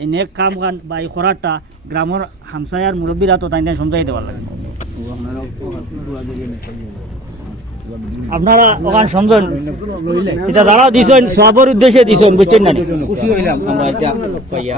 এই নেক কাম কান বা এই করারটা গ্রামের হামসায়ার মুরব্বীরা তো তাই সমঝাই দেওয়ার লাগে। আপনারা ওখানে সমঝন এটা যারা দিছেন সবার উদ্দেশ্যে দিছেন, বুঝছেন না? খুশি হইলাম আমরা এটা পাইয়া।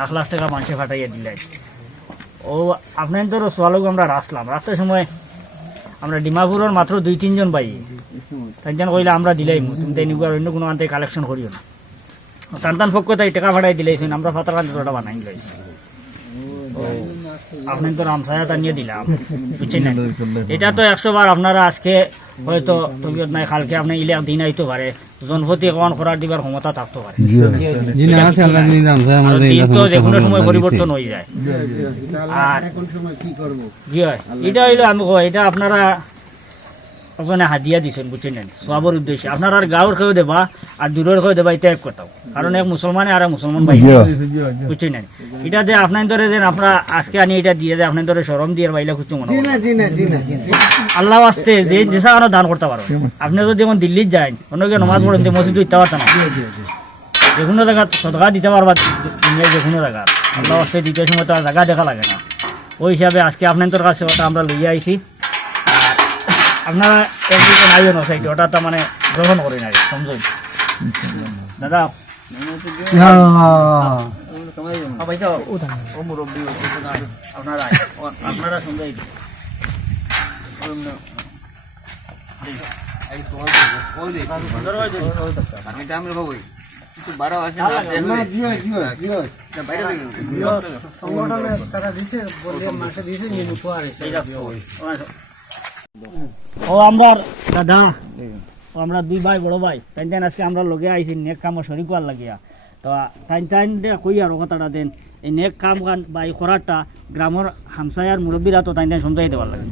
লাখ লাখ টাকা মানুষে ফাটাইয়া দিলাই। ও আপনার তো সোয়ালুক আমরা রাসলাম, রাস্তার সময় আমরা ডিমাপুরের মাত্র 2-3 জন পাই, তাই কইলে আমরা দিলাই তুমি তাই নিগুয়ার অন্য কোনো আনতে কালেকশন করিও না। টান পক্ষ তাই টাকা ফাটাই দিলাইছেন, আমরা ফাতার কান্তি বানাই দিলাইছি। আপনার তো রামসায়া নিয়ে দিলাম, বুঝছেন না? এটা তো 100 বার আপনারা আজকে হয়তো তবিয়ত নাই, কালকে আপনি ইলে দিন আইতে পারে, জনপতি কমান করার দিবার ক্ষমতা থাকতে পারে, তো যে কোনো সময় পরিবর্তন হয়ে যায়। আর কি হয় এটা হইলো আমি এটা আপনারা ওখানে হাদিয়া দিচ্ছেন, বুঝছেন না? সবার উদ্দেশ্যে আপনার আর গাঁর খেয়েও দেবা আর দূরের খেয়েও দেবা, এটা এক কথাও, কারণ এক মুসলমানে আর এক মুসলমান ভাই, বুঝছেন না? এটা যে আপনার ধরে দেন আপনারা আজকে আনি এটা দিয়ে যে আপনার ধরে সরম দিয়ে বাইলে খুঁজতে মনে আল্লাহ আসতে যে যেসা কারো দান করতে পারো। আপনি যদি এখন দিল্লির যান অন্যকে নমাজ পড়েন মসজিদ দিতে পারতাম না, যে কোনো জায়গা সদকা দিতে পারবা, যে কোনো জায়গা আল্লাহ আসতে দ্বিতীয় সময় তো আর জায়গা দেখা লাগে না। ওই হিসাবে আজকে আপনার কাছে ওটা আমরা লইয়া আইছি। আপনারা একদিকে নাইও না সাইড ওটা তো মানে গ্রহণ করি নাই, সমঝুন দাদা। আপনারা সমঝাই ও আমরা দাদা, আমরা 2 ভাই বড় ভাই, তাই আজকে আমরা লগে আইছি নেক কাম শরীর করার লাগিয়া। তো তাই কই আর কথাটা দেন এই নেক কাম কান বা এই করারটা গ্রামের হামসায়ার মুরব্বীরা তো তাই সমঝাই দেওয়ার লাগে।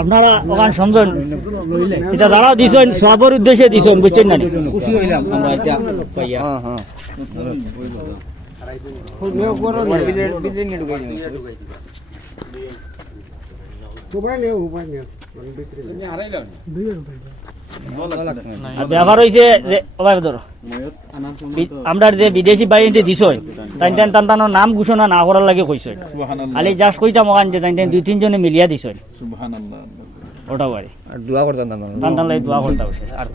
আপনারা ওখানে সমঝন এটা যারা দিছেন সবার উদ্দেশ্যে দিছেন, বুঝছেন না? খুশি হইলাম আমরা এটা পাইয়া। ব্যবহার হয়েছে আমরা যে বিদেশি বাহিনীতে দিছ তাই তার নাম ঘোষণা না করার লাগে কইছে, খালি জাস্ট কইতাম ওখান যে তাই 2-3 জনে মিলিয়া দিছ ওটা বাড়ি দোয়া করতাম, দোয়া করতাম আর